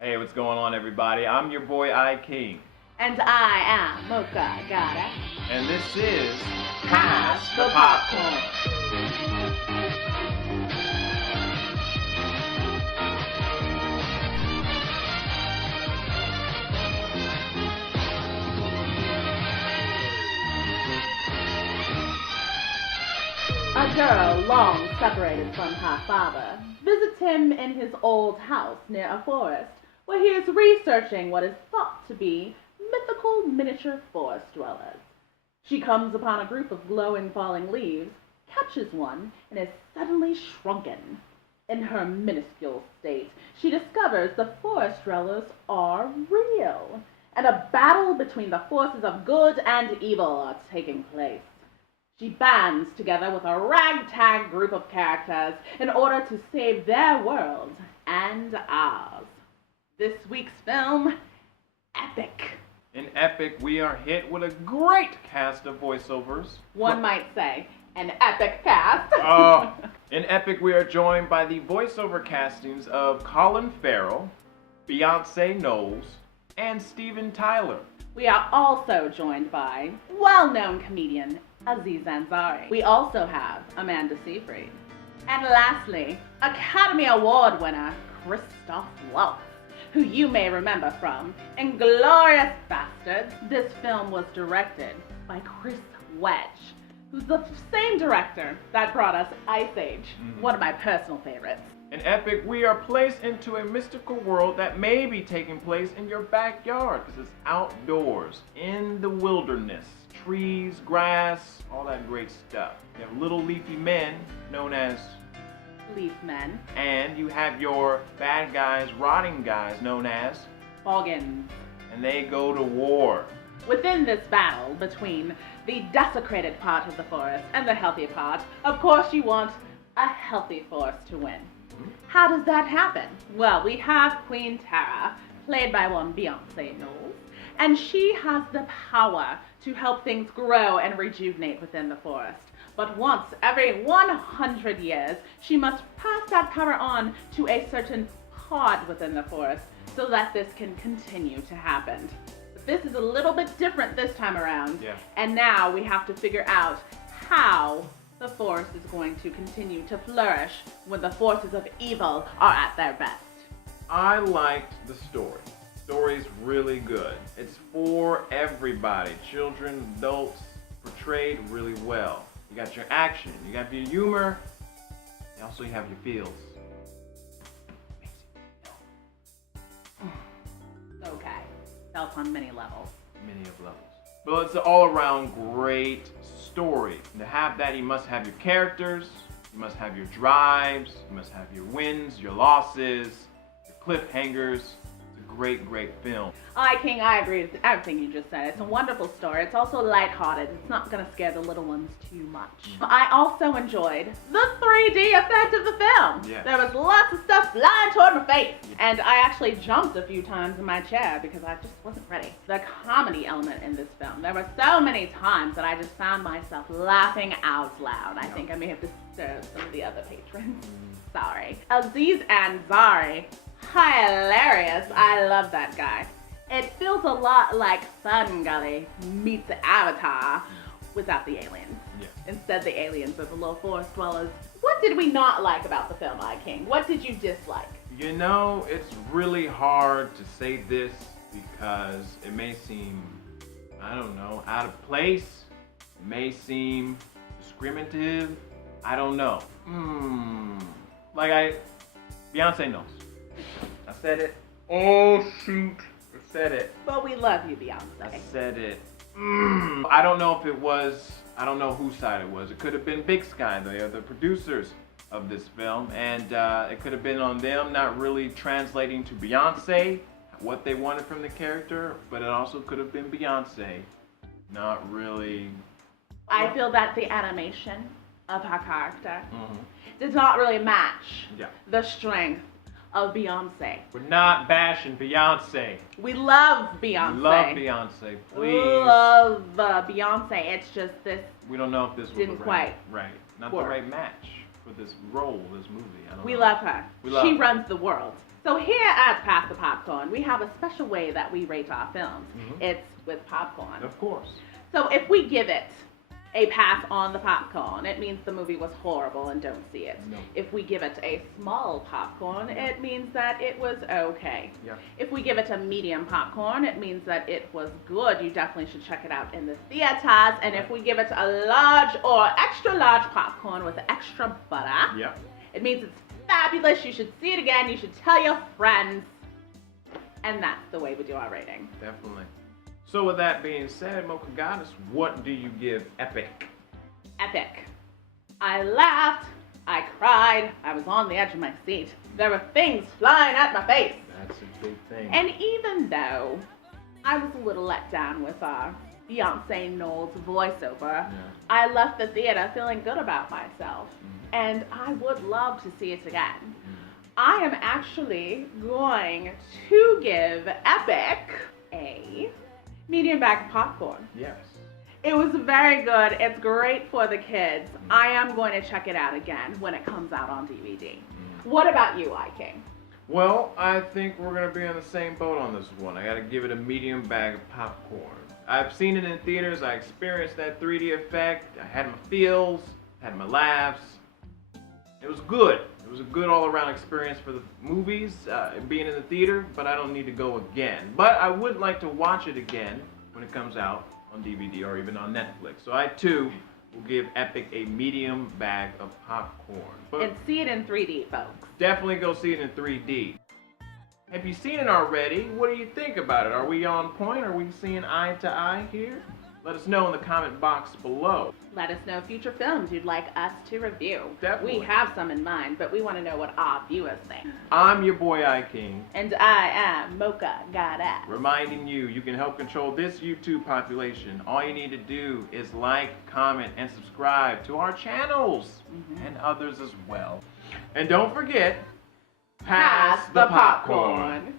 Hey, what's going on, everybody? I'm your boy I King, And I am Mocha Gata. and this is Pass the Popcorn. A girl long separated from her father visits him in his old house near a forest where he is researching what is thought to be mythical miniature forest dwellers. She comes upon a group of glowing falling leaves, catches one, and is suddenly shrunken. In her minuscule state, she discovers the forest dwellers are real, and a battle between the forces of good and evil are taking place. She bands together with a ragtag group of characters in order to save their world and ours. This week's film, Epic. In Epic, we are hit with a great cast of voiceovers. One might say, an epic cast. In Epic, we are joined by the voiceover castings of Colin Farrell, Beyonce Knowles, and Steven Tyler. We are also joined by well-known comedian Aziz Ansari. We also have Amanda Seyfried. And lastly, Academy Award winner Christoph Waltz, who you may remember from Inglourious Basterds. This film was directed by Chris Wedge, who's the same director that brought us Ice Age, one of my personal favorites. In Epic, we are placed into a mystical world that may be taking place in your backyard. This is outdoors, in the wilderness. Trees, grass, all that great stuff. You have little leafy men known as Leaf Men, and you have your bad guys, rotting guys known as, Boggins. and they go to war. Within this battle between the desecrated part of the forest and the healthy part, of course you want a healthy forest to win. How does that happen? Well, we have Queen Tara, played by one Beyonce Knowles, and she has the power to help things grow and rejuvenate within the forest. But once every 100 years, she must pass that power on to a certain pod within the forest so that this can continue to happen. But this is a little bit different this time around, Yeah. and now we have to figure out how the forest is going to continue to flourish when the forces of evil are at their best. I liked the story. The story's really good. It's for everybody, children, adults, portrayed really well. You got your action, you got your humor, and also you have your feels. Okay, felt on many levels. Many of levels. But it's an all-around great story. And to have that, you must have your characters, you must have your drives, you must have your wins, your losses, your cliffhangers. It's a great, great film. King, I agree with everything you just said. It's a wonderful story. It's also lighthearted. It's not going to scare the little ones too much. I also enjoyed the 3D effect of the film. Yes. There was lots of stuff flying toward my face. And I actually jumped a few times in my chair because I just wasn't ready. The comedy element in this film. There were so many times that I just found myself laughing out loud. I think I may have disturbed some of the other patrons. Sorry. Aziz Ansari. Hilarious. I love that guy. It feels a lot like Sun Gully meets Avatar without the aliens. Yeah. Instead, the aliens are the little forest dwellers. What did we not like about the film, King? What did you dislike? You know, it's really hard to say this because it may seem, I don't know, out of place. It may seem discriminative. I don't know. Beyonce knows. I said it. Oh, shoot. I said it. But we love you, Beyonce. I said it. I don't know if it was, I don't know whose side it was. It could have been Big Sky, they are the producers of this film, and it could have been on them not really translating to Beyonce what they wanted from the character, but it also could have been Beyonce not really. I feel that the animation of her character did not really match the strength of Beyonce. We're not bashing Beyonce. We love Beyonce. We love Beyonce, please. Love Beyonce. It's just this. We don't know if this was Didn't the quite right, not work. the right match for this role, this movie. I don't We know. love her. We love she her. runs the world. So here at Pass the Popcorn, popcorn, we have a special way that we rate our films. It's with popcorn. Of course. So if we give it a pass on the popcorn, it means the movie was horrible and don't see it. No. If we give it a small popcorn, it means that it was okay. Yeah. If we give it a medium popcorn, it means that it was good. You definitely should check it out in the theaters. And if we give it a large or extra large popcorn with extra butter, Yeah. it means it's fabulous. You should see it again. You should tell your friends. And that's the way we do our rating. Definitely. So with that being said, Mocha Goddess, what do you give Epic? Epic. I laughed. I cried. I was on the edge of my seat. There were things flying at my face. That's a big thing. And even though I was a little let down with our Beyonce Knowles voiceover, I left the theater feeling good about myself. And I would love to see it again. I am actually going to give Epic a medium bag of popcorn. Yes. It was very good. It's great for the kids. I am going to check it out again when it comes out on DVD. What about you, King? Well, I think we're going to be on the same boat on this one. I got to give it a medium bag of popcorn. I've seen it in theaters. I experienced that 3D effect. I had my feels, had my laughs. It was good. It was a good all-around experience for the movies, being in the theater, but I don't need to go again. But I would like to watch it again when it comes out on DVD or even on Netflix. So I, too, will give Epic a medium bag of popcorn. But And see it in 3D, folks. definitely go see it in 3D. Have you seen it already? What do you think about it? Are we on point? Are we seeing eye to eye here? Let us know in the comment box below. Let us know future films you'd like us to review. Definitely. We have some in mind, but we want to know what our viewers think. I'm your boy King, And I am Mocha Goddess. reminding you, you can help control this YouTube population. All you need to do is like, comment, and subscribe to our channels and others as well. And don't forget, pass the popcorn.